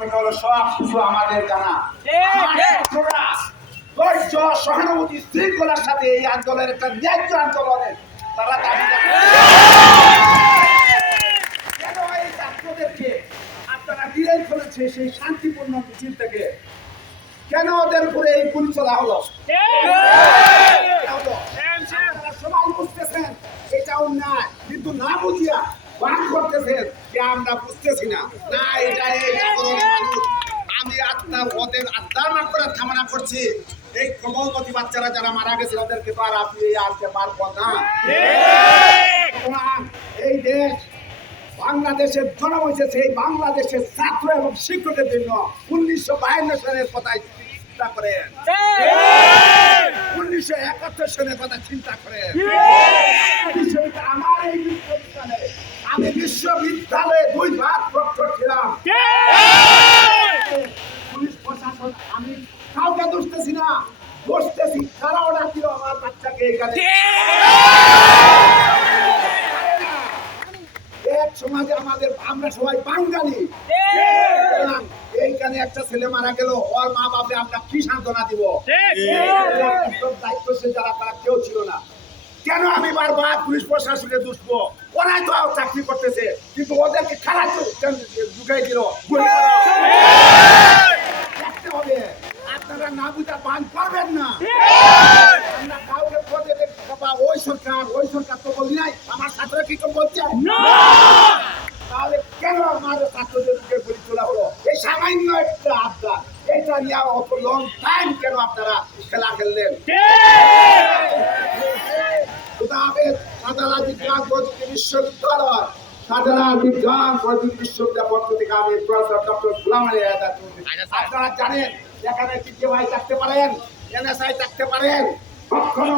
থেকে হলো সব কিছু আমাদের জানা। ধৈর্য সহানুভূতি শৃঙ্খলার সাথে এই আন্দোলনের একটা ন্যায্য আন্দোলনে তারা দাবি। কেন এই ছাত্রদেরকে আপনারা ডিরেল করেছে সেই শান্তিপূর্ণ মিছিল থেকে? কেন ওদের উপরে এই গুলি চলা হলো? সবাই বুঝতেছেন এটা অন্যায় কিন্তু না বুঝিয়া বান করতেছেন। যে আমরা বুঝতেছি না। না এটা আমি আপনার ওদের আত্মার করার কামনা করছি। এই কোমলমতি বাচ্চারা যারা মারা গেছে ওদেরকে তো আর আপনি এই আনতে পারব না। এই দেশ বাংলাদেশের জন্ম হয়েছে সেই বাংলাদেশের ছাত্র এবং শিক্ষকের জন্য উনিশশো বায়ান্ন সালের কথাই চিন্তা করেন। উনিশশো একাত্তর সালের কথা চিন্তা করেন। আমার এই আমি বিশ্ববিদ্যালয়ে দুই ভাগ প্রক্টর ছিলাম। পুলিশ প্রশাসন আমি কাউকে দুষতেছি না তারা অর্ডার দিল আমার বাচ্চাকে এখানে এক সমাজে আমাদের আমরা সবাই বাঙালি। এইখানে একটা ছেলে মারা গেল ওর মা বাপে আমরা কি সান্ত্বনা দিব? দায়িত্বশীল যারা তারা কেউ ছিল না। কেন আমি বারবার পুলিশ প্রশাসনকে দুষবো ওরাই তো আর চাকরি করতেছে কিন্তু ওদেরকে খারাপ ঢুকাই দিল? দেখতে হবে। আপনারা না বুঝা বান করবেন না। আমরা কাউকে পদে বা ওই সরকার ওই সরকার তো বলি নাই আমার ছাত্ররা কি কেউ বলছে? তাহলে কেন আমাদের ছাত্রদেরকে গুলি তোলা হলো? এই সামান্য একটা আবদার। এটা নিয়ে অত লং টাইম কেন আপনারা খেলা খেললেন খুদাহাফেজ সাদালা বিজ্ঞান প্রযুক্তি বিশ্ববিদ্যালয় সাধারণ বিজ্ঞান প্রযুক্তি বিশ্ববিদ্যালয় পক্ষ থেকে আমি প্রফেসর ডক্টর আলী আপনারা জানেন, এখানে টিকে ভাই থাকতে পারেন, এনএসআই থাকতে পারেন, কখনো